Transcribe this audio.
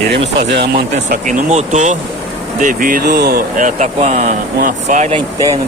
Iremos fazer a manutenção aqui no motor, devido ela tá com uma falha interna